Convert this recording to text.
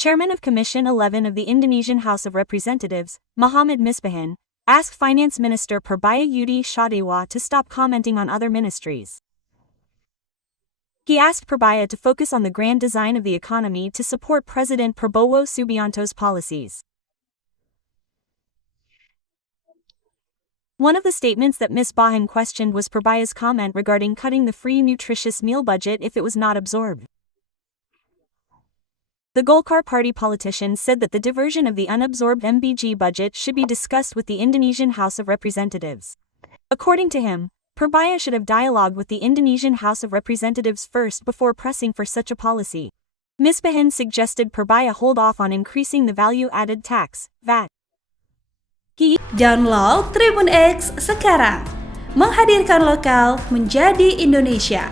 Chairman of Commission 11 of the Indonesian House of Representatives, Muhammad Misbakhun, asked Finance Minister Purbaya Setop to stop commenting on other ministries. He asked Purbaya to focus on the grand design of the economy to support President Prabowo Subianto's policies. One of the statements that Misbakhun questioned was Purbaya's comment regarding cutting the free nutritious meal budget if it was not absorbed. The Golkar Party politician said that the diversion of the unabsorbed MBG budget should be discussed with the Indonesian House of Representatives. According to him, Purbaya should have dialogue with the Indonesian House of Representatives first before pressing for such a policy. Misbakhun suggested Purbaya hold off on increasing the value-added tax, VAT. Download Tribun X sekarang, menghadirkan lokal menjadi Indonesia.